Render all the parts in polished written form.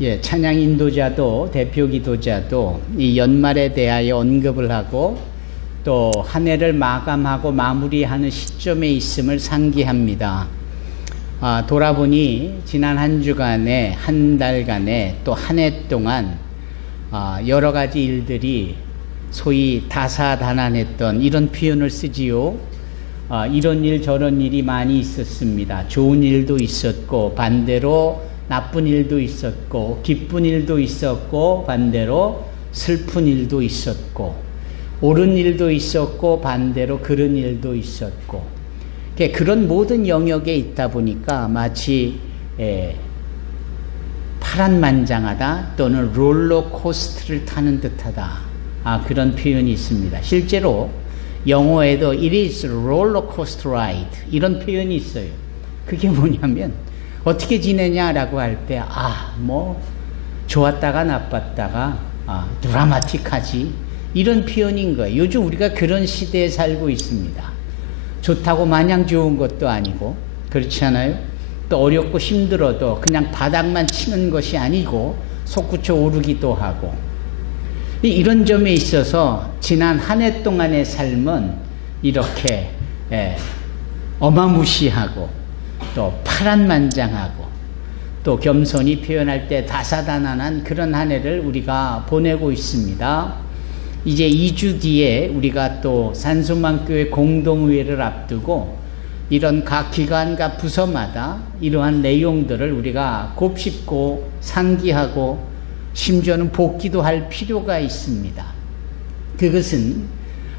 예, 찬양 인도자도 대표 기도자도 이 연말에 대하여 언급을 하고 또 한 해를 마감하고 마무리하는 시점에 있음을 상기합니다. 돌아보니 지난 한 주간에 한 달간에 또 한 해 동안 여러 가지 일들이 소위 다사다난했던 이런 표현을 쓰지요. 이런 일 저런 일이 많이 있었습니다. 좋은 일도 있었고 반대로 나쁜 일도 있었고 기쁜 일도 있었고 반대로 슬픈 일도 있었고 옳은 일도 있었고 반대로 그른 일도 있었고 그런 모든 영역에 있다 보니까 마치 파란만장하다 또는 롤러코스터를 타는 듯하다 그런 표현이 있습니다. 실제로 영어에도 it is roller coaster ride 이런 표현이 있어요. 그게 뭐냐면 어떻게 지내냐라고 할 때 뭐 좋았다가 나빴다가 드라마틱하지 이런 표현인 거예요. 요즘 우리가 그런 시대에 살고 있습니다. 좋다고 마냥 좋은 것도 아니고 그렇지 않아요? 또 어렵고 힘들어도 그냥 바닥만 치는 것이 아니고 솟구쳐 오르기도 하고 이런 점에 있어서 지난 한 해 동안의 삶은 이렇게 어마무시하고 또 파란만장하고 또 겸손히 표현할 때 다사다난한 그런 한 해를 우리가 보내고 있습니다. 이제 2주 뒤에 우리가 또 산소망교회 공동의회를 앞두고 이런 각 기관과 부서마다 이러한 내용들을 우리가 곱씹고 상기하고 심지어는 복기도 할 필요가 있습니다. 그것은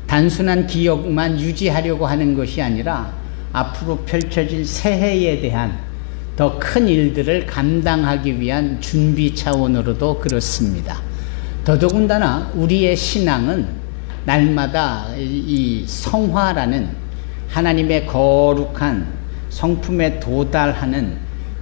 단순한 기억만 유지하려고 하는 것이 아니라 앞으로 펼쳐질 새해에 대한 더 큰 일들을 감당하기 위한 준비 차원으로도 그렇습니다. 더더군다나 우리의 신앙은 날마다 이 성화라는 하나님의 거룩한 성품에 도달하는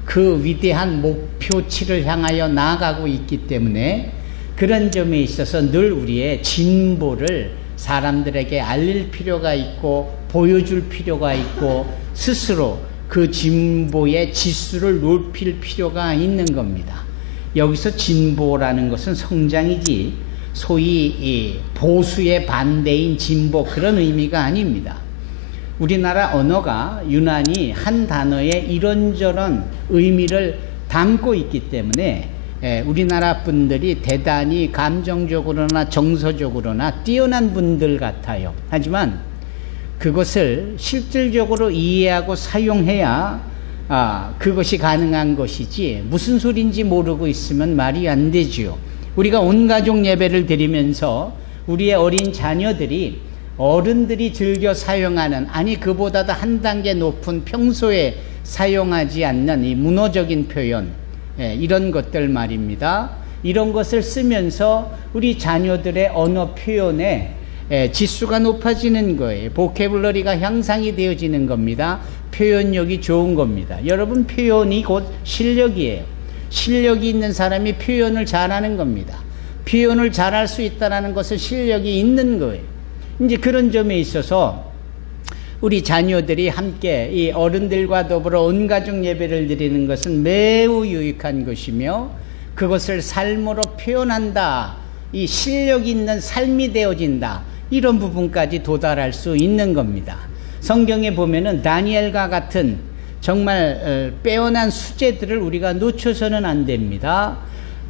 그 위대한 목표치를 향하여 나아가고 있기 때문에 그런 점에 있어서 늘 우리의 진보를 사람들에게 알릴 필요가 있고 보여줄 필요가 있고 스스로 그 진보의 지수를 높일 필요가 있는 겁니다. 여기서 진보라는 것은 성장이지 소위 이 보수의 반대인 진보 그런 의미가 아닙니다. 우리나라 언어가 유난히 한 단어에 이런저런 의미를 담고 있기 때문에 우리나라 분들이 대단히 감정적으로나 정서적으로나 뛰어난 분들 같아요. 하지만 그것을 실질적으로 이해하고 사용해야 그것이 가능한 것이지 무슨 소리인지 모르고 있으면 말이 안 되지요. 우리가 온가족 예배를 드리면서 우리의 어린 자녀들이 어른들이 즐겨 사용하는 그보다도 한 단계 높은 평소에 사용하지 않는 이 문어적인 표현 이런 것들 말입니다. 이런 것을 쓰면서 우리 자녀들의 언어 표현에 지수가 높아지는 거예요. 보캐블러리가 향상이 되어지는 겁니다. 표현력이 좋은 겁니다. 여러분 표현이 곧 실력이에요. 실력이 있는 사람이 표현을 잘하는 겁니다. 표현을 잘할 수 있다는 것은 실력이 있는 거예요. 이제 그런 점에 있어서 우리 자녀들이 함께 이 어른들과 더불어 온가족 예배를 드리는 것은 매우 유익한 것이며 그것을 삶으로 표현한다. 이 실력 있는 삶이 되어진다. 이런 부분까지 도달할 수 있는 겁니다. 성경에 보면은 다니엘과 같은 정말 빼어난 수재들을 우리가 놓쳐서는 안 됩니다.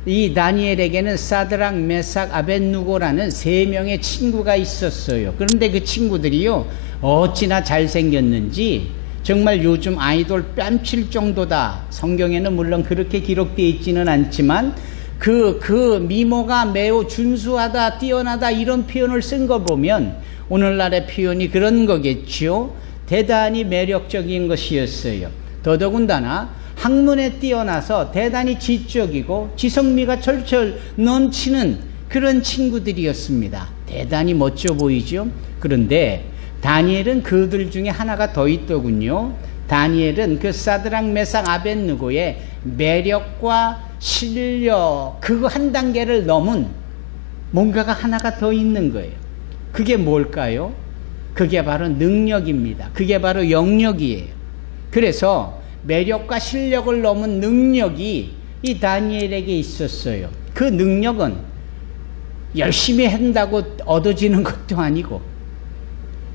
이 다니엘에게는 사드락, 메삭, 아벳누고라는 3명의 친구가 있었어요. 그런데 그 친구들이요 어찌나 잘생겼는지 정말 요즘 아이돌 뺨칠 정도다. 성경에는 물론 그렇게 기록되어 있지는 않지만 그 미모가 매우 준수하다, 뛰어나다 이런 표현을 쓴 거 보면 오늘날의 표현이 그런 거겠죠. 대단히 매력적인 것이었어요. 더더군다나 학문에 뛰어나서 대단히 지적이고 지성미가 철철 넘치는 그런 친구들이었습니다. 대단히 멋져 보이죠. 그런데 다니엘은 그들 중에 하나가 더 있더군요. 다니엘은 그 사드락, 메삭, 아벳느고의 매력과 실력 그거 한 단계를 넘은 뭔가가 하나가 더 있는 거예요. 그게 뭘까요? 그게 바로 능력입니다. 그게 바로 영역이에요. 그래서 매력과 실력을 넘은 능력이 이 다니엘에게 있었어요. 그 능력은 열심히 한다고 얻어지는 것도 아니고,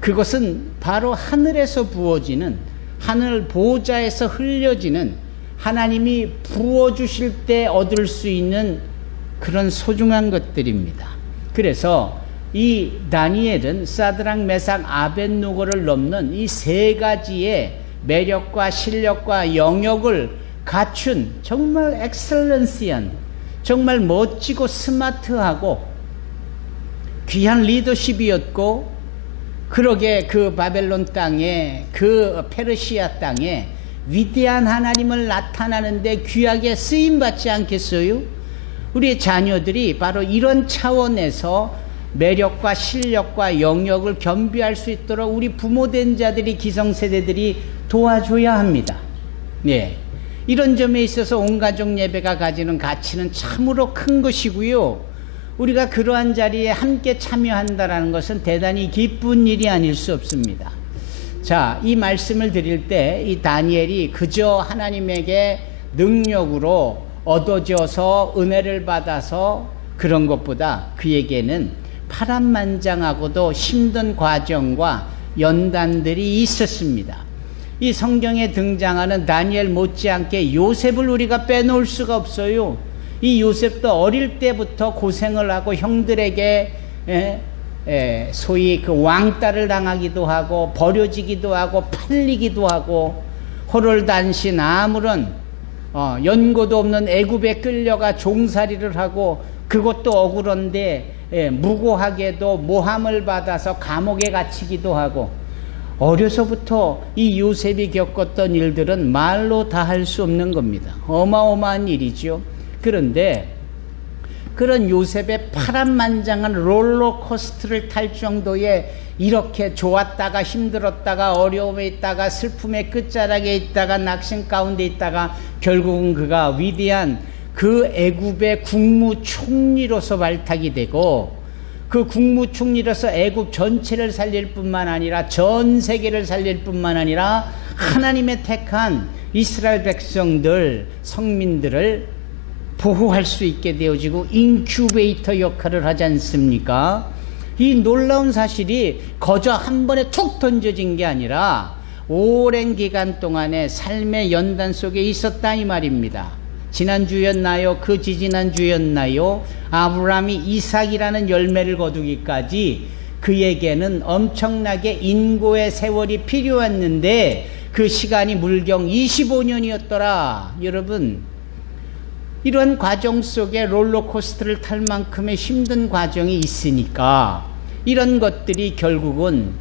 그것은 바로 하늘에서 부어지는, 하늘 보좌에서 흘려지는, 하나님이 부어주실 때 얻을 수 있는 그런 소중한 것들입니다. 그래서 이 다니엘은 사드락, 메삭, 아벳느고를 넘는 이 세 가지의 매력과 실력과 영역을 갖춘 정말 엑셀런시한, 정말 멋지고 스마트하고 귀한 리더십이었고, 그러게 그 바벨론 땅에, 그 페르시아 땅에 위대한 하나님을 나타나는데 귀하게 쓰임받지 않겠어요? 우리의 자녀들이 바로 이런 차원에서 매력과 실력과 영역을 겸비할 수 있도록 우리 부모된 자들이, 기성세대들이 도와줘야 합니다. 네. 이런 점에 있어서 온가족 예배가 가지는 가치는 참으로 큰 것이고요. 우리가 그러한 자리에 함께 참여한다는 것은 대단히 기쁜 일이 아닐 수 없습니다. 자, 이 말씀을 드릴 때 이 다니엘이 그저 하나님에게 능력으로 얻어져서 은혜를 받아서 그런 것보다 그에게는 파란만장하고도 힘든 과정과 연단들이 있었습니다. 이 성경에 등장하는 다니엘 못지않게 요셉을 우리가 빼놓을 수가 없어요. 이 요셉도 어릴 때부터 고생을 하고 형들에게 소위 그 왕따를 당하기도 하고 버려지기도 하고 팔리기도 하고 호롤단신 아무런 연고도 없는 애굽에 끌려가 종살이를 하고, 그것도 억울한데 무고하게도 모함을 받아서 감옥에 갇히기도 하고, 어려서부터 이 요셉이 겪었던 일들은 말로 다 할 수 없는 겁니다. 어마어마한 일이죠. 그런데 그런 요셉의 파란만장한 롤러코스터를 탈 정도의, 이렇게 좋았다가 힘들었다가 어려움에 있다가 슬픔의 끝자락에 있다가 낙심 가운데 있다가 결국은 그가 위대한 그 애굽의 국무총리로서 발탁이 되고, 그 국무총리로서 애굽 전체를 살릴 뿐만 아니라 전 세계를 살릴 뿐만 아니라 하나님의 택한 이스라엘 백성들, 성민들을 보호할 수 있게 되어지고 인큐베이터 역할을 하지 않습니까? 이 놀라운 사실이 거저 한 번에 툭 던져진 게 아니라 오랜 기간 동안의 삶의 연단 속에 있었다 이 말입니다. 지난주였나요? 그 지지난주였나요? 아브라함이 이삭이라는 열매를 거두기까지 그에게는 엄청나게 인고의 세월이 필요했는데 그 시간이 물경 25년이었더라. 여러분, 이런 과정 속에 롤러코스터를 탈 만큼의 힘든 과정이 있으니까 이런 것들이 결국은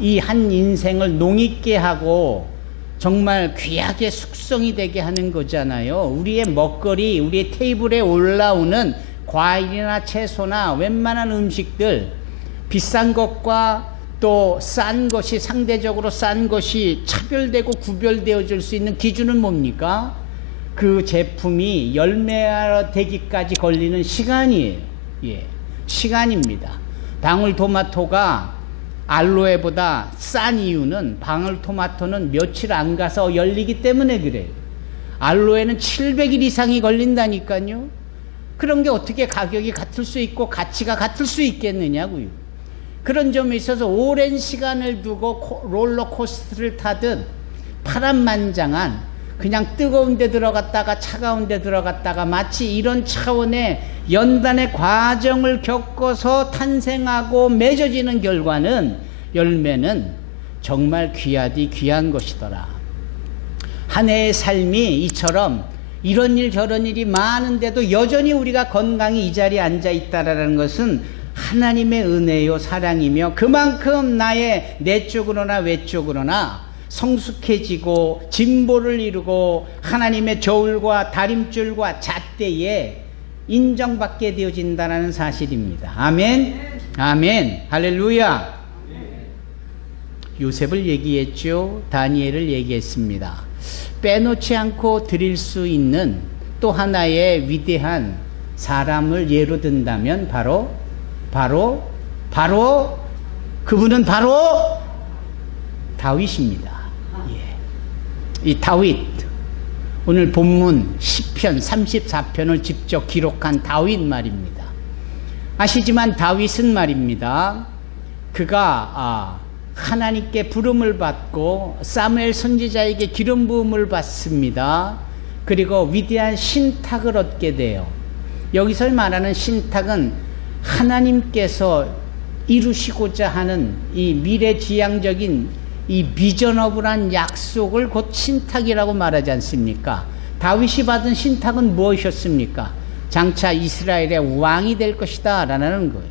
이 한 인생을 농익게 하고 정말 귀하게 숙성이 되게 하는 거잖아요. 우리의 먹거리, 우리의 테이블에 올라오는 과일이나 채소나 웬만한 음식들, 비싼 것과 또 싼 것이, 상대적으로 싼 것이 차별되고 구별되어 줄 수 있는 기준은 뭡니까? 그 제품이 열매가 되기까지 걸리는 시간이에요. 예, 시간입니다. 방울토마토가 알로에보다 싼 이유는 방울토마토는 며칠 안 가서 열리기 때문에 그래요. 알로에는 700일 이상이 걸린다니까요. 그런 게 어떻게 가격이 같을 수 있고 가치가 같을 수 있겠느냐고요. 그런 점에 있어서 오랜 시간을 두고 롤러코스터를 타듯 파란만장한, 그냥 뜨거운 데 들어갔다가 차가운 데 들어갔다가 마치 이런 차원의 연단의 과정을 겪어서 탄생하고 맺어지는 결과는, 열매는 정말 귀하디 귀한 것이더라. 한 해의 삶이 이처럼 이런 일 저런 일이 많은데도 여전히 우리가 건강히 이 자리에 앉아 있다라는 것은 하나님의 은혜요 사랑이며, 그만큼 나의 내적으로나 외적으로나 성숙해지고 진보를 이루고 하나님의 저울과 다림줄과 잣대에 인정받게 되어진다는 사실입니다. 아멘. 아멘. 할렐루야. 요셉을 얘기했죠. 다니엘을 얘기했습니다. 빼놓지 않고 드릴 수 있는 또 하나의 위대한 사람을 예로 든다면 바로 그분은 바로 다윗입니다. 이 다윗, 오늘 본문 시편 34편을 직접 기록한 다윗 말입니다. 아시지만 다윗은 말입니다. 그가 하나님께 부름을 받고 사무엘 선지자에게 기름 부음을 받습니다. 그리고 위대한 신탁을 얻게 돼요. 여기서 말하는 신탁은 하나님께서 이루시고자 하는 이 미래지향적인 이 비전어블한 약속을 곧 신탁이라고 말하지 않습니까? 다윗이 받은 신탁은 무엇이었습니까? 장차 이스라엘의 왕이 될 것이다 라는 거예요.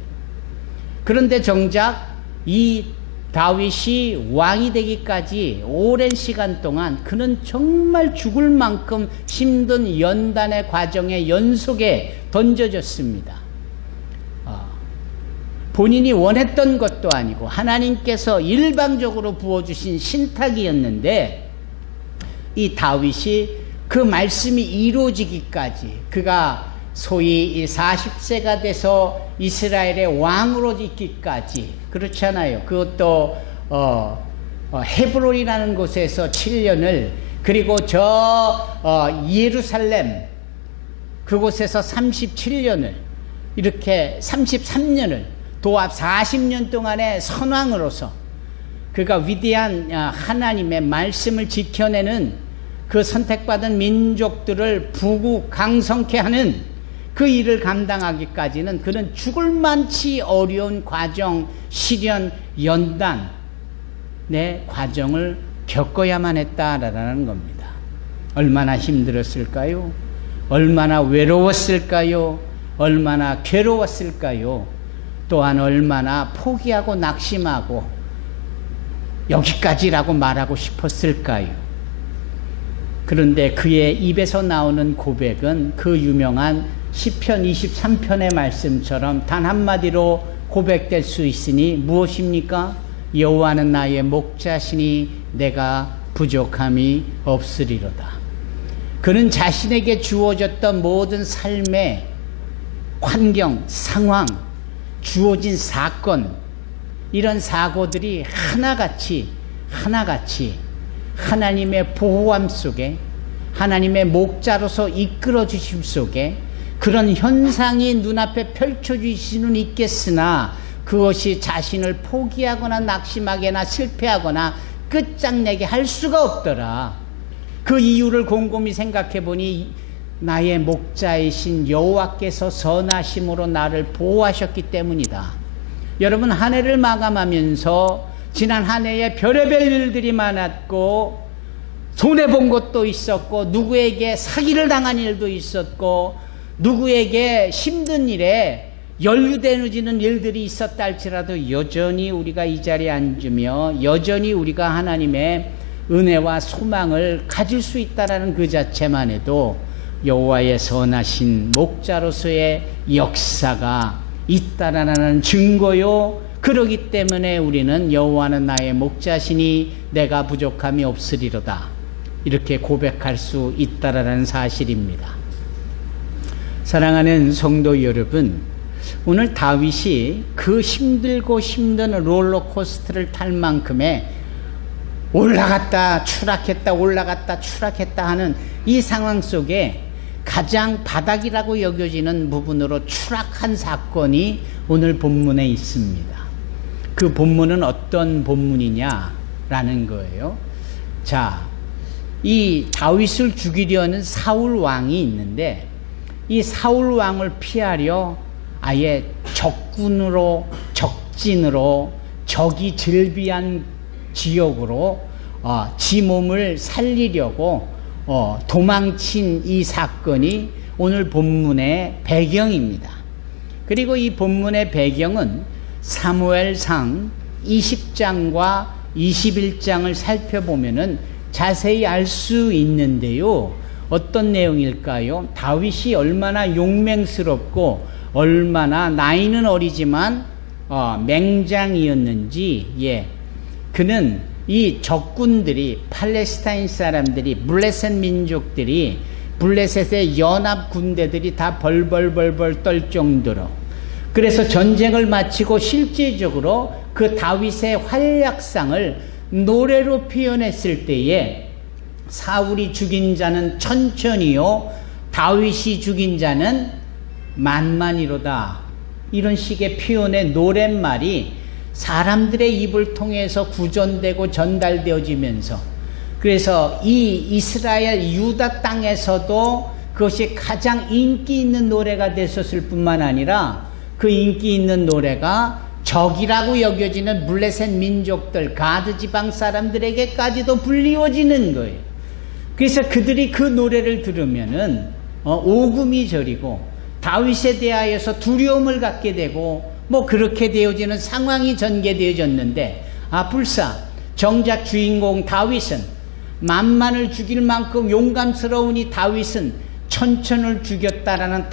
그런데 정작 이 다윗이 왕이 되기까지 오랜 시간 동안 그는 정말 죽을 만큼 힘든 연단의 과정의 연속에 던져졌습니다. 본인이 원했던 것도 아니고 하나님께서 일방적으로 부어주신 신탁이었는데 이 다윗이 그 말씀이 이루어지기까지 그가 소위 40세가 돼서 이스라엘의 왕으로 있기까지 그렇잖아요. 그것도 헤브론이라는 곳에서 7년을 그리고 예루살렘 그곳에서 37년을 이렇게 33년을 도합 40년 동안의 선왕으로서 그가 위대한 하나님의 말씀을 지켜내는 그 선택받은 민족들을 부국 강성케 하는 그 일을 감당하기까지는 그는 죽을 만치 어려운 과정, 시련, 연단 내 과정을 겪어야만 했다라는 겁니다. 얼마나 힘들었을까요? 얼마나 외로웠을까요? 얼마나 괴로웠을까요? 또한 얼마나 포기하고 낙심하고 여기까지라고 말하고 싶었을까요? 그런데 그의 입에서 나오는 고백은 그 유명한 시편 23편의 말씀처럼 단 한마디로 고백될 수 있으니 무엇입니까? 여호와는 나의 목자시니 내가 부족함이 없으리로다. 그는 자신에게 주어졌던 모든 삶의 환경, 상황, 주어진 사건 이런 사고들이 하나같이 하나님의 보호함 속에 하나님의 목자로서 이끌어 주심 속에 그런 현상이 눈앞에 펼쳐질 수는 있겠으나 그것이 자신을 포기하거나 낙심하거나 실패하거나 끝장내게 할 수가 없더라. 그 이유를 곰곰이 생각해 보니 나의 목자이신 여호와께서 선하심으로 나를 보호하셨기 때문이다. 여러분 한 해를 마감하면서 지난 한 해에 별의별 일들이 많았고 손해본 것도 있었고 누구에게 사기를 당한 일도 있었고 누구에게 힘든 일에 연루되어지는 일들이 있었다 할지라도 여전히 우리가 이 자리에 앉으며 여전히 우리가 하나님의 은혜와 소망을 가질 수 있다는 그 자체만 해도 여호와의 선하신 목자로서의 역사가 있다라는 증거요. 그러기 때문에 우리는 여호와는 나의 목자시니 내가 부족함이 없으리로다. 이렇게 고백할 수 있다라는 사실입니다. 사랑하는 성도 여러분, 오늘 다윗이 그 힘들고 힘든 롤러코스터를 탈 만큼의 올라갔다 추락했다 올라갔다 추락했다 하는 이 상황 속에 가장 바닥이라고 여겨지는 부분으로 추락한 사건이 오늘 본문에 있습니다. 그 본문은 어떤 본문이냐라는 거예요. 자, 이 다윗을 죽이려는 사울 왕이 있는데 이 사울 왕을 피하려 아예 적군으로 적진으로 적이 즐비한 지역으로 지 몸을 살리려고 도망친 이 사건이 오늘 본문의 배경입니다. 그리고 이 본문의 배경은 사무엘상 20장과 21장을 살펴보면은 자세히 알 수 있는데요. 어떤 내용일까요? 다윗이 얼마나 용맹스럽고 얼마나 나이는 어리지만 맹장이었는지, 그는 이 적군들이 팔레스타인 사람들이 블레셋 민족들이 블레셋의 연합 군대들이 다 벌벌벌벌 떨 정도로 그래서 전쟁을 마치고 실질적으로 그 다윗의 활약상을 노래로 표현했을 때에 사울이 죽인 자는 천천히요 다윗이 죽인 자는 만만이로다. 이런 식의 표현의 노랫말이 사람들의 입을 통해서 구전되고 전달되어지면서, 그래서 이 이스라엘 유다 땅에서도 그것이 가장 인기 있는 노래가 됐었을 뿐만 아니라 그 인기 있는 노래가 적이라고 여겨지는 블레셋 민족들, 가드 지방 사람들에게까지도 불리워지는 거예요. 그래서 그들이 그 노래를 들으면은 오금이 저리고 다윗에 대하여서 두려움을 갖게 되고 뭐 그렇게 되어지는 상황이 전개되어졌는데, 불사 정작 주인공 다윗은 만만을 죽일 만큼 용감스러운 이 다윗은 천천을 죽였다라는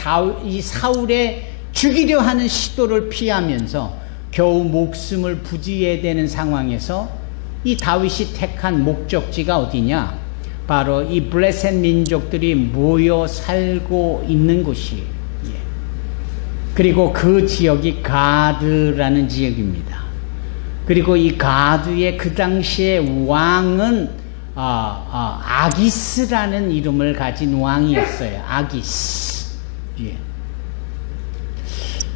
이 사울의 죽이려 하는 시도를 피하면서 겨우 목숨을 부지해야 되는 상황에서 이 다윗이 택한 목적지가 어디냐? 바로 이 블레셋 민족들이 모여 살고 있는 곳이에요. 그리고 그 지역이 가드라는 지역입니다. 그리고 이 가드의 그 당시의 왕은 아기스라는 이름을 가진 왕이었어요. 아기스. 예.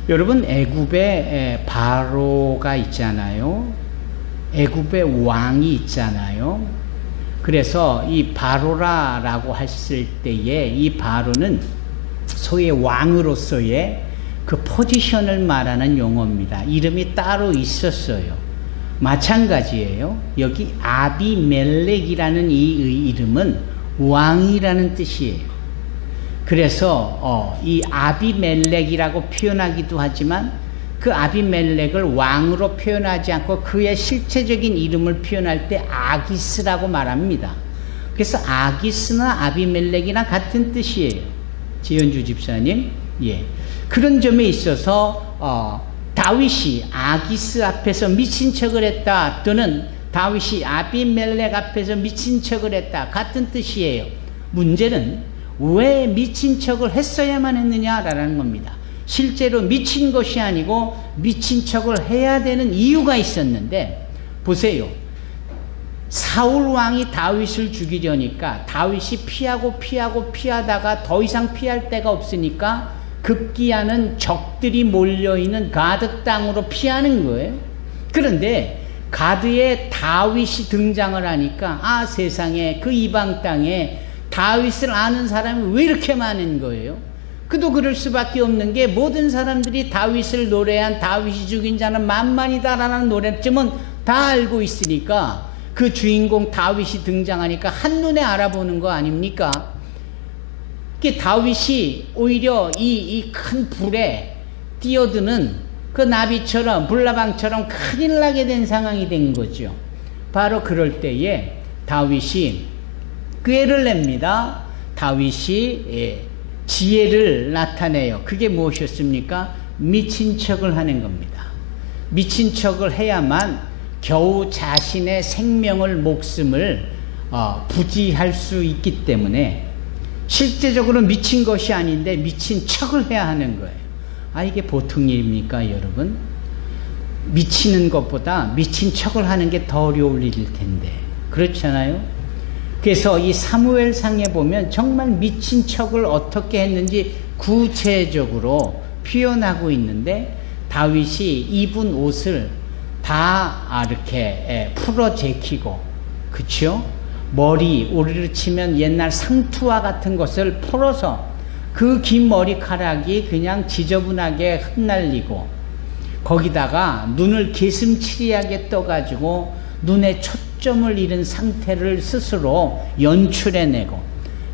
여러분, 애굽에 바로가 있잖아요. 애굽에 왕이 있잖아요. 그래서 이 바로라라고 했을 때에 이 바로는 소위 왕으로서의 그 포지션을 말하는 용어입니다. 이름이 따로 있었어요. 마찬가지예요. 여기 아비멜렉이라는 이 이름은 왕이라는 뜻이에요. 그래서 이 아비멜렉이라고 표현하기도 하지만 그 아비멜렉을 왕으로 표현하지 않고 그의 실체적인 이름을 표현할 때 아기스라고 말합니다. 그래서 아기스나 아비멜렉이나 같은 뜻이에요. 지현주 집사님. 예. 그런 점에 있어서 다윗이 아기스 앞에서 미친 척을 했다, 또는 다윗이 아비멜렉 앞에서 미친 척을 했다, 같은 뜻이에요. 문제는 왜 미친 척을 했어야만 했느냐라는 겁니다. 실제로 미친 것이 아니고 미친 척을 해야 되는 이유가 있었는데, 보세요. 사울 왕이 다윗을 죽이려니까 다윗이 피하다가 더 이상 피할 데가 없으니까 급기야는 적들이 몰려있는 가드 땅으로 피하는 거예요. 그런데 가드에 다윗이 등장을 하니까 세상에 그 이방 땅에 다윗을 아는 사람이 왜 이렇게 많은 거예요? 그도 그럴 수밖에 없는 게, 모든 사람들이 다윗을 노래한 다윗이 죽인 자는 만만이다라는 노래쯤은 다 알고 있으니까 그 주인공 다윗이 등장하니까 한눈에 알아보는 거 아닙니까? 다윗이 오히려 이 큰 불에 뛰어드는 그 나비처럼, 불나방처럼 큰일 나게 된 상황이 된 거죠. 바로 그럴 때에 다윗이 꾀를 냅니다. 다윗이 지혜를 나타내요. 그게 무엇이었습니까? 미친 척을 하는 겁니다. 미친 척을 해야만 겨우 자신의 생명을, 목숨을 부지할 수 있기 때문에 실제적으로 미친 것이 아닌데 미친 척을 해야 하는 거예요. 이게 보통 일입니까, 여러분? 미치는 것보다 미친 척을 하는 게 더 어려울 일일 텐데, 그렇잖아요? 그래서 이 사무엘상에 보면 정말 미친 척을 어떻게 했는지 구체적으로 표현하고 있는데, 다윗이 입은 옷을 다 이렇게 풀어 제키고, 그쵸? 머리, 우리로 치면 옛날 상투와 같은 것을 풀어서 그 긴 머리카락이 그냥 지저분하게 흩날리고, 거기다가 눈을 개슴츠리하게 떠가지고 눈에 초점을 잃은 상태를 스스로 연출해내고,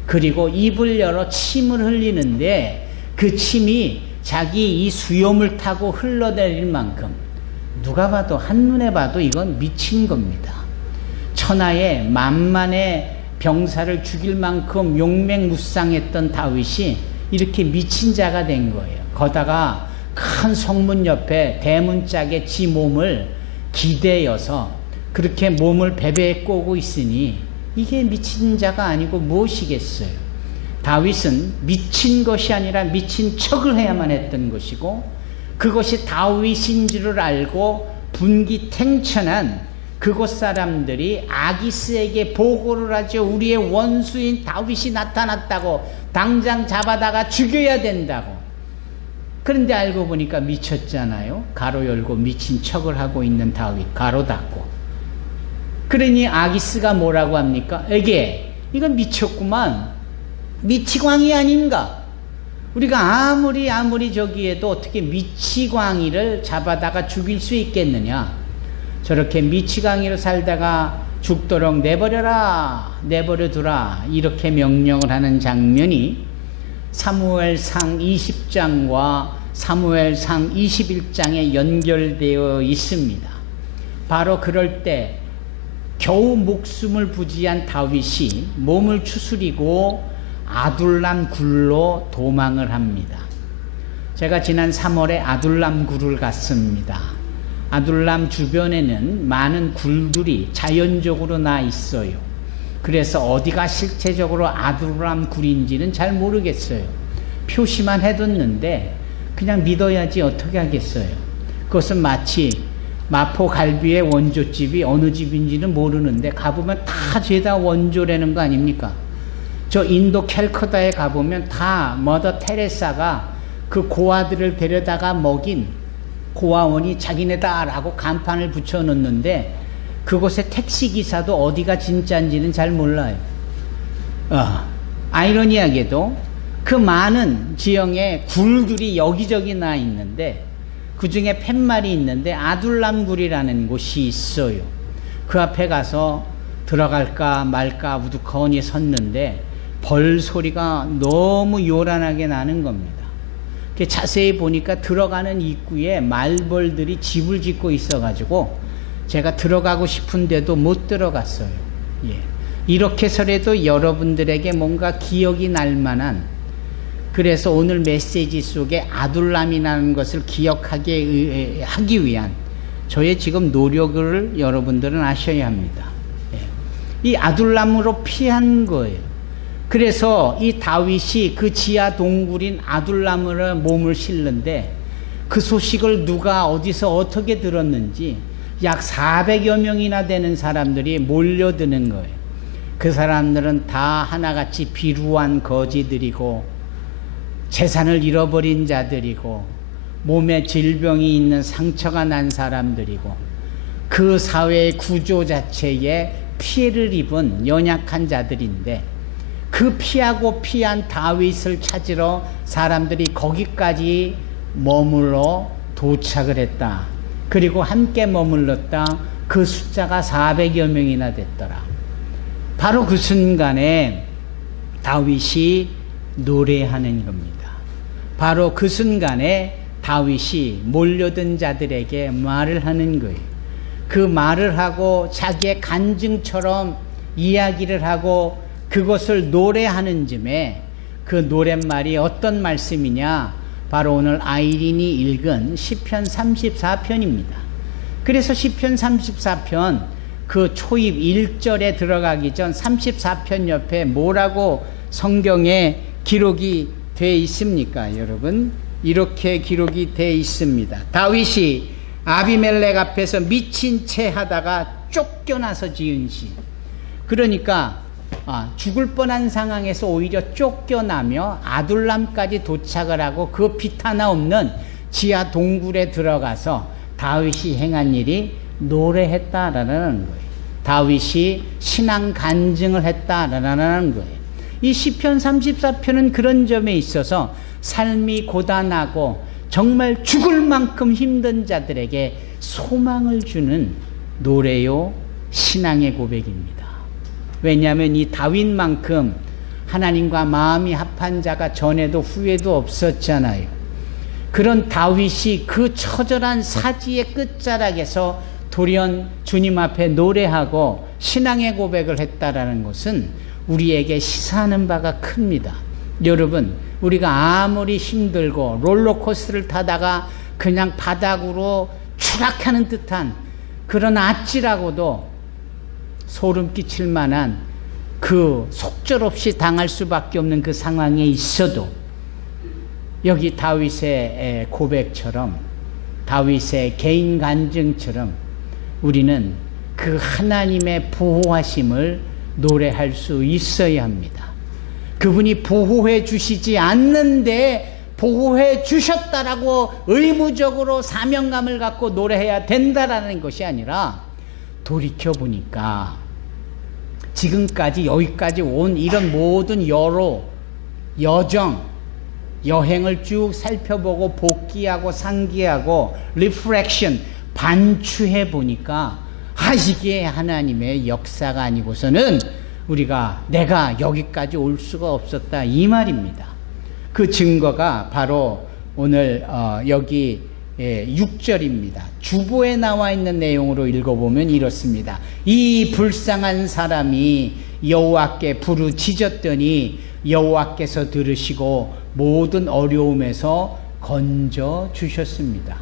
그리고 입을 열어 침을 흘리는데 그 침이 자기 이 수염을 타고 흘러내릴 만큼, 누가 봐도, 한눈에 봐도 이건 미친 겁니다. 천하의 만만의 병사를 죽일 만큼 용맹무쌍했던 다윗이 이렇게 미친 자가 된 거예요. 거다가 큰 성문 옆에 대문짝에 지 몸을 기대어서 그렇게 몸을 베베 꼬고 있으니 이게 미친 자가 아니고 무엇이겠어요? 다윗은 미친 것이 아니라 미친 척을 해야만 했던 것이고, 그것이 다윗인 줄을 알고 분기탱천한 그곳 사람들이 아기스에게 보고를 하죠. 우리의 원수인 다윗이 나타났다고, 당장 잡아다가 죽여야 된다고. 그런데 알고 보니까 미쳤잖아요. 가로 열고 미친 척을 하고 있는 다윗, 가로 닫고. 그러니 아기스가 뭐라고 합니까? 에게, 이건 미쳤구만. 미치광이 아닌가? 우리가 아무리 저기에도 어떻게 미치광이를 잡아다가 죽일 수 있겠느냐? 저렇게 미치광이로 살다가 죽도록 내버려라, 내버려두라, 이렇게 명령을 하는 장면이 사무엘상 20장과 사무엘상 21장에 연결되어 있습니다. 바로 그럴 때 겨우 목숨을 부지한 다윗이 몸을 추스리고 아둘람 굴로 도망을 합니다. 제가 지난 3월에 아둘람 굴을 갔습니다. 아둘람 주변에는 많은 굴들이 자연적으로 나 있어요. 그래서 어디가 실체적으로 아둘람 굴인지는 잘 모르겠어요. 표시만 해뒀는데 그냥 믿어야지 어떻게 하겠어요. 그것은 마치 마포 갈비의 원조집이 어느 집인지는 모르는데 가보면 다 죄다 원조라는 거 아닙니까? 저 인도 캘커다에 가보면 다 머더 테레사가 그 고아들을 데려다가 먹인 고아원이 자기네다라고 간판을 붙여놓는데 그곳의 택시기사도 어디가 진짜인지는 잘 몰라요. 아이러니하게도 그 많은 지형에 굴들이 여기저기 나 있는데 그 중에 팻말이 있는데 아둘람 굴이라는 곳이 있어요. 그 앞에 가서 들어갈까 말까 우두커니 섰는데 벌 소리가 너무 요란하게 나는 겁니다. 자세히 보니까 들어가는 입구에 말벌들이 집을 짓고 있어가지고 제가 들어가고 싶은데도 못 들어갔어요. 예. 이렇게 해서라도 여러분들에게 뭔가 기억이 날 만한, 그래서 오늘 메시지 속에 아둘람이라는 것을 기억하게 하기 위한 저의 지금 노력을 여러분들은 아셔야 합니다. 예. 이 아둘람으로 피한 거예요. 그래서 이 다윗이 그 지하 동굴인 아둘람으로 몸을 실는데 그 소식을 누가 어디서 어떻게 들었는지 약 400여 명이나 되는 사람들이 몰려드는 거예요. 그 사람들은 다 하나같이 비루한 거지들이고 재산을 잃어버린 자들이고 몸에 질병이 있는 상처가 난 사람들이고 그 사회의 구조 자체에 피해를 입은 연약한 자들인데 그 피한 다윗을 찾으러 사람들이 거기까지 머물러 도착을 했다. 그리고 함께 머물렀다. 그 숫자가 400여 명이나 됐더라. 바로 그 순간에 다윗이 노래하는 겁니다. 바로 그 순간에 다윗이 몰려든 자들에게 말을 하는 거예요. 그 말을 하고 자기의 간증처럼 이야기를 하고 그것을 노래하는 즈음에 그 노랫말이 어떤 말씀이냐? 바로 오늘 아이린이 읽은 시편 34편입니다. 그래서 시편 34편 그 초입 1절에 들어가기 전 34편 옆에 뭐라고 성경에 기록이 되어 있습니까? 여러분, 이렇게 기록이 되어 있습니다. 다윗이 아비멜렉 앞에서 미친 채 하다가 쫓겨나서 지은 시. 그러니까 죽을 뻔한 상황에서 오히려 쫓겨나며 아둘람까지 도착을 하고 그 빛 하나 없는 지하 동굴에 들어가서 다윗이 행한 일이 노래했다라는 거예요. 다윗이 신앙 간증을 했다라는 거예요. 이 시편 34편은 그런 점에 있어서 삶이 고단하고 정말 죽을 만큼 힘든 자들에게 소망을 주는 노래요, 신앙의 고백입니다. 왜냐하면 이 다윗만큼 하나님과 마음이 합한 자가 전에도 후에도 없었잖아요. 그런 다윗이 그 처절한 사지의 끝자락에서 돌연 주님 앞에 노래하고 신앙의 고백을 했다라는 것은 우리에게 시사하는 바가 큽니다. 여러분, 우리가 아무리 힘들고 롤러코스터를 타다가 그냥 바닥으로 추락하는 듯한 그런 아찔하고도 소름 끼칠 만한 그 속절없이 당할 수밖에 없는 그 상황에 있어도 여기 다윗의 고백처럼, 다윗의 개인 간증처럼 우리는 그 하나님의 보호하심을 노래할 수 있어야 합니다. 그분이 보호해 주시지 않는데 보호해 주셨다라고 의무적으로 사명감을 갖고 노래해야 된다라는 것이 아니라, 돌이켜보니까 지금까지 여기까지 온 이런 모든 여행을 쭉 살펴보고 복기하고 상기하고 리프렉션, 반추해 보니까 이게 하나님의 역사가 아니고서는 내가 여기까지 올 수가 없었다, 이 말입니다. 그 증거가 바로 오늘 여기 6절입니다. 주보에 나와 있는 내용으로 읽어보면 이렇습니다. 이 불쌍한 사람이 여호와께 부르짖었더니 여호와께서 들으시고 모든 어려움에서 건져 주셨습니다.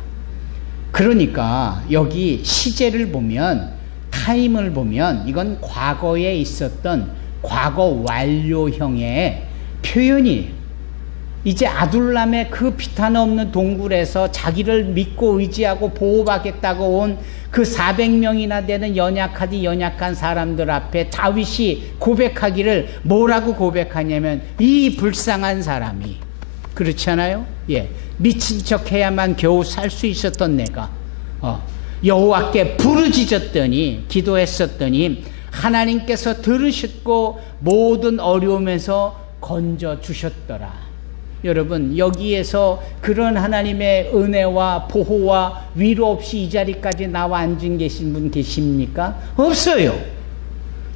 그러니까 여기 시제를 보면, 타임을 보면 이건 과거에 있었던 과거 완료형의 표현이에요. 이제 아둘람의 그 피탄 없는 동굴에서 자기를 믿고 의지하고 보호받겠다고 온 그 400명이나 되는 연약한 사람들 앞에 다윗이 고백하기를 뭐라고 고백하냐면, 이 불쌍한 사람이, 그렇지 않아요? 미친 척 해야만 겨우 살 수 있었던 내가 여호와께 부르짖었더니, 기도했었더니 하나님께서 들으셨고 모든 어려움에서 건져 주셨더라. 여러분, 여기에서 그런 하나님의 은혜와 보호와 위로 없이 이 자리까지 나와 앉은 계신 분 계십니까? 없어요.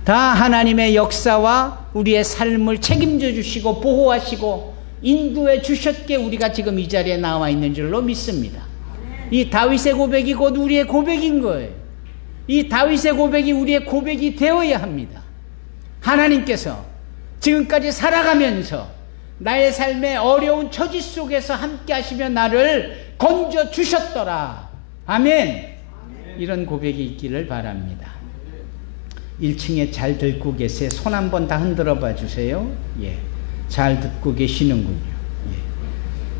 다 하나님의 역사와 우리의 삶을 책임져 주시고 보호하시고 인도해 주셨기에 우리가 지금 이 자리에 나와 있는 줄로 믿습니다. 이 다윗의 고백이 곧 우리의 고백인 거예요. 이 다윗의 고백이 우리의 고백이 되어야 합니다. 하나님께서 지금까지 살아가면서 나의 삶의 어려운 처지 속에서 함께 하시며 나를 건져 주셨더라. 아멘. 이런 고백이 있기를 바랍니다. 1층에 잘 듣고 계세요? 손 한번 다 흔들어 봐 주세요. 잘 듣고 계시는군요.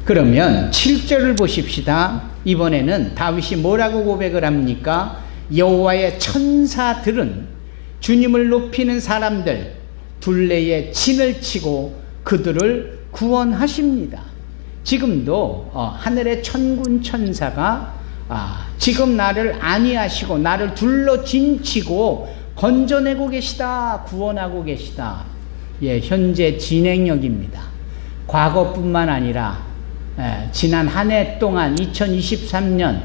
그러면 7절을 보십시다. 이번에는 다윗이 뭐라고 고백을 합니까? 여호와의 천사들은 주님을 높이는 사람들 둘레에 진을 치고 그들을 구원하십니다. 지금도 하늘의 천군 천사가 지금 나를 안위하시고 나를 둘러 진치고 건져내고 계시다, 구원하고 계시다. 현재 진행형입니다. 과거뿐만 아니라 지난 한 해 동안 2023년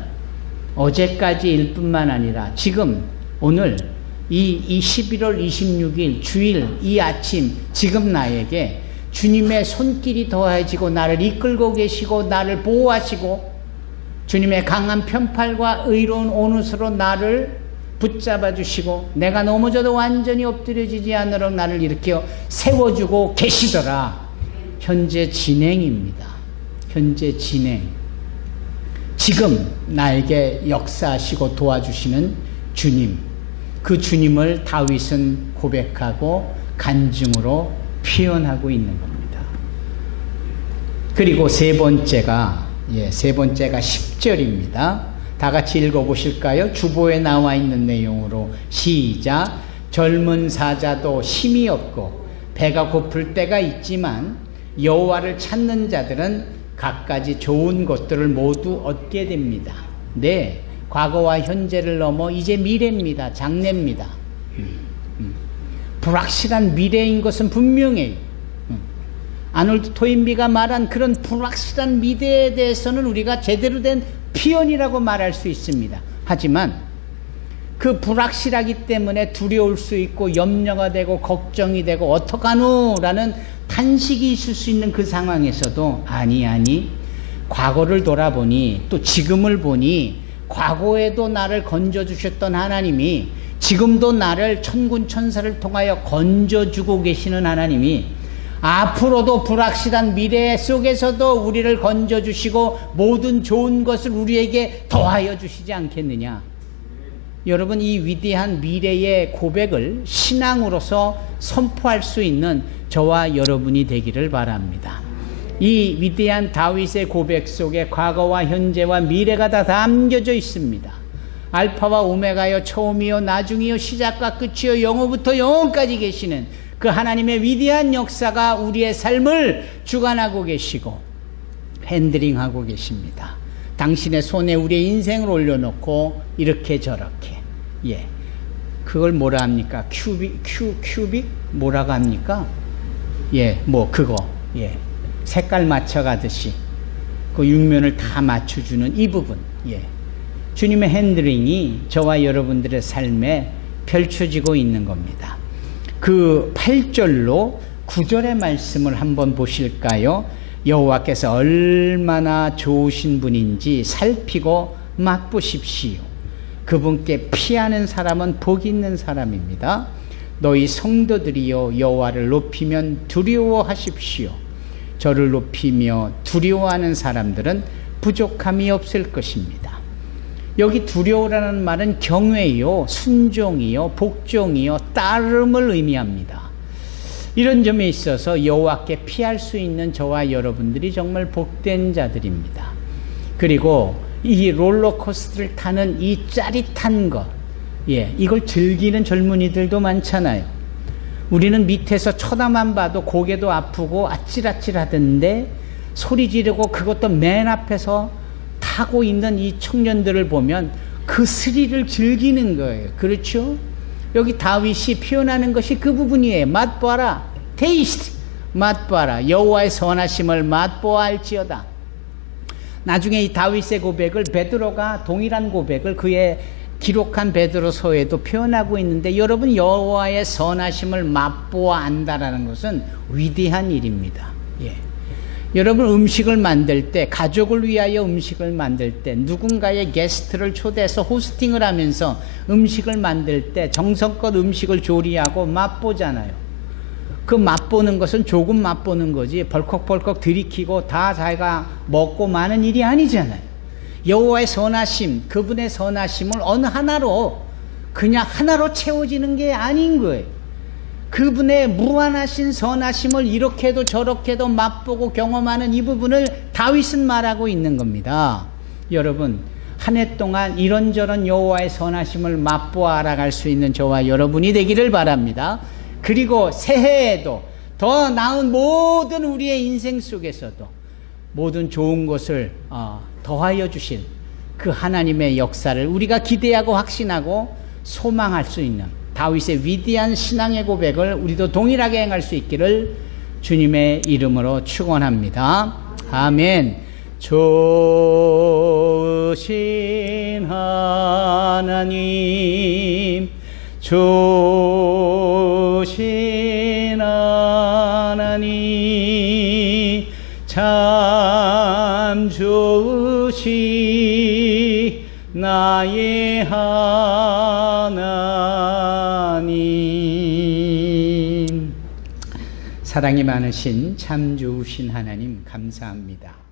어제까지 일뿐만 아니라 지금 오늘 이 11월 26일 주일 이 아침 지금 나에게 주님의 손길이 더해지고 나를 이끌고 계시고 나를 보호하시고 주님의 강한 편팔과 의로운 온옷으로 나를 붙잡아 주시고 내가 넘어져도 완전히 엎드려지지 않으러 나를 일으켜 세워주고 계시더라. 현재 진행입니다. 현재 진행. 지금 나에게 역사하시고 도와주시는 주님, 그 주님을 다윗은 고백하고 간증으로 표현하고 있는 겁니다. 그리고 세 번째가 10절입니다. 다 같이 읽어보실까요? 주보에 나와 있는 내용으로 시작. 젊은 사자도 힘이 없고 배가 고플 때가 있지만 여호와를 찾는 자들은 갖가지 좋은 것들을 모두 얻게 됩니다. 네, 과거와 현재를 넘어 이제 미래입니다. 장래입니다. 불확실한 미래인 것은 분명해요. 아놀드 토인비가 말한 그런 불확실한 미래에 대해서는 우리가 제대로 된 피언이라고 말할 수 있습니다. 하지만 그 불확실하기 때문에 두려울 수 있고 염려가 되고 걱정이 되고 어떡하노라는 탄식이 있을 수 있는 그 상황에서도 아니 과거를 돌아보니 또 지금을 보니 과거에도 나를 건져주셨던 하나님이 지금도 나를 천군 천사를 통하여 건져주고 계시는 하나님이 앞으로도 불확실한 미래 속에서도 우리를 건져주시고 모든 좋은 것을 우리에게 더하여 주시지 않겠느냐. 여러분, 이 위대한 미래의 고백을 신앙으로서 선포할 수 있는 저와 여러분이 되기를 바랍니다. 이 위대한 다윗의 고백 속에 과거와 현재와 미래가 다 담겨져 있습니다. 알파와 오메가여 처음이요 나중이요 시작과 끝이요 영어부터 영원까지 계시는 그 하나님의 위대한 역사가 우리의 삶을 주관하고 계시고 핸들링하고 계십니다. 당신의 손에 우리의 인생을 올려놓고 이렇게 저렇게 그걸 뭐라 합니까? 큐빅 뭐라고 합니까? 그거 색깔 맞춰가듯이 그 육면을 다 맞춰주는 이 부분 주님의 핸들링이 저와 여러분들의 삶에 펼쳐지고 있는 겁니다. 그 8절로 9절의 말씀을 한번 보실까요? 여호와께서 얼마나 좋으신 분인지 살피고 맛보십시오. 그분께 피하는 사람은 복 있는 사람입니다. 너희 성도들이여 여호와를 높이면 두려워하십시오. 저를 높이며 두려워하는 사람들은 부족함이 없을 것입니다. 여기 두려워라는 말은 경외요, 순종이요, 복종이요, 따름을 의미합니다. 이런 점에 있어서 여호와께 피할 수 있는 저와 여러분들이 정말 복된 자들입니다. 그리고 이 롤러코스터를 타는 이 짜릿한 것, 이걸 즐기는 젊은이들도 많잖아요. 우리는 밑에서 쳐다만 봐도 고개도 아프고 아찔아찔하던데 소리 지르고 그것도 맨 앞에서 타고 있는 이 청년들을 보면 그 스릴을 즐기는 거예요. 그렇죠? 여기 다윗이 표현하는 것이 그 부분이에요. 맛보아라. 테이스트. 맛보아라. 여호와의 선하심을 맛보아할지어다. 나중에 이 다윗의 고백을 베드로가 동일한 고백을 그의 기록한 베드로서에도 표현하고 있는데 여러분 여호와의 선하심을 맛보아 안다라는 것은 위대한 일입니다. 여러분 음식을 만들 때 가족을 위하여 음식을 만들 때 누군가의 게스트를 초대해서 호스팅을 하면서 음식을 만들 때 정성껏 음식을 조리하고 맛보잖아요. 그 맛보는 것은 조금 맛보는 거지 벌컥벌컥 들이키고 다 자기가 먹고 마는 일이 아니잖아요. 여호와의 선하심, 그분의 선하심을 어느 하나로 그냥 하나로 채워지는 게 아닌 거예요. 그분의 무한하신 선하심을 이렇게도 저렇게도 맛보고 경험하는 이 부분을 다윗은 말하고 있는 겁니다. 여러분 한 해 동안 이런저런 여호와의 선하심을 맛보아 알아갈 수 있는 저와 여러분이 되기를 바랍니다. 그리고 새해에도 더 나은 모든 우리의 인생 속에서도 모든 좋은 것을 더하여 주실 그 하나님의 역사를 우리가 기대하고 확신하고 소망할 수 있는 다윗의 위대한 신앙의 고백을 우리도 동일하게 행할 수 있기를 주님의 이름으로 축원합니다. 아멘. 좋으신 하나님, 좋으신 하나님, 참 좋으시 나의 하나님. 사랑이 많으신 참 좋으신 하나님 감사합니다.